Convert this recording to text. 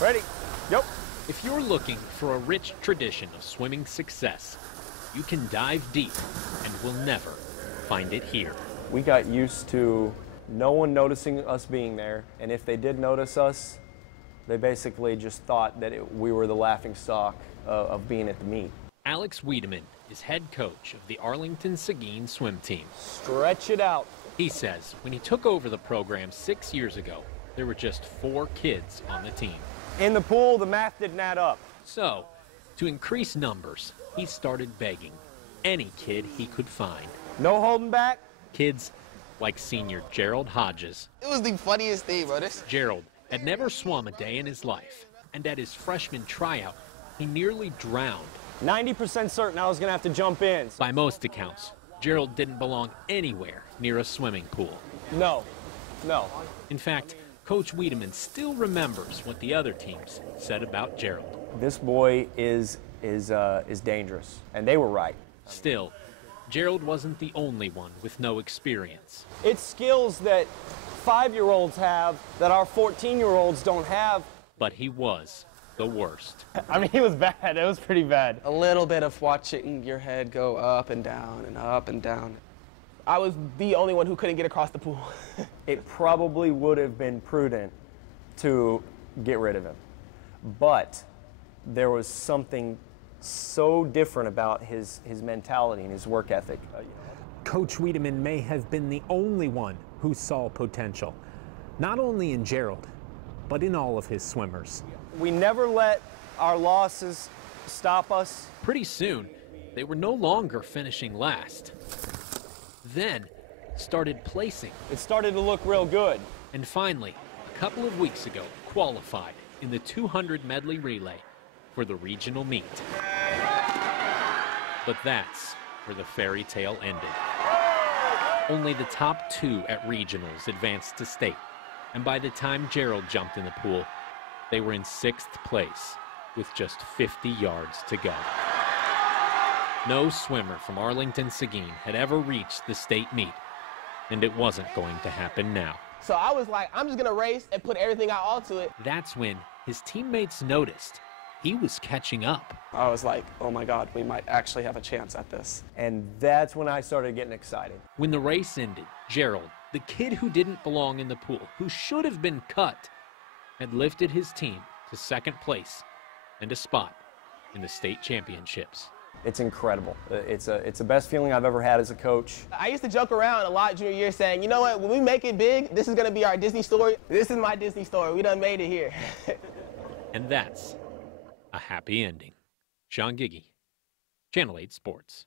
Ready? Yep. If you're looking for a rich tradition of swimming success, you can dive deep and will never find it here. We got used to no one noticing us being there, and if they did notice us, they basically just thought that we were the laughingstock of being at the meet. Alex Wiedemann is head coach of the Arlington Seguin swim team. Stretch it out. He says when he took over the program 6 years ago, there were just 4 kids on the team. In the pool, the math didn't add up. So, to increase numbers, he started begging any kid he could find. No holding back. Kids like senior Gerald Hodges. It was the funniest thing, bro. Gerald had never swum a day in his life, and at his freshman tryout, he nearly drowned. 90% certain I was going to have to jump in. By most accounts, Gerald didn't belong anywhere near a swimming pool. No. In fact, Coach Wiedemann still remembers what the other teams said about Gerald. This boy is dangerous, and they were right. Still, Gerald wasn't the only one with no experience. It's skills that 5-year-olds have that our 14-year-olds don't have. But he was the worst. I mean, it was bad. It was pretty bad. A little bit of watching your head go up and down and up and down. I was the only one who couldn't get across the pool. It probably would have been prudent to get rid of him. But there was something so different about his mentality and his work ethic. Coach Wiedemann may have been the only one who saw potential, not only in Gerald, but in all of his swimmers. We never let our losses stop us. Pretty soon, they were no longer finishing last. Then started placing. It started to look real good. And finally, a couple of weeks ago, qualified in the 200 medley relay for the regional meet. But that's where the fairy tale ended. Only the top 2 at regionals advanced to state, and by the time Gerald jumped in the pool, they were in 6th place with just 50 yards to go. No swimmer from Arlington Seguin had ever reached the state meet, and it wasn't going to happen now. So I was like, I'm just going to race and put everything out onto it. That's when his teammates noticed he was catching up. I was like, oh my God, we might actually have a chance at this. And that's when I started getting excited. When the race ended, Gerald, the kid who didn't belong in the pool, who should have been cut, had lifted his team to 2nd place and a spot in the state championships. It's incredible. It's the best feeling I've ever had as a coach. I used to joke around a lot junior year saying, you know what, when we make it big, this is going to be our Disney story. This is my Disney story. We done made it here. And that's a happy ending. Sean Giggy, Channel 8 Sports.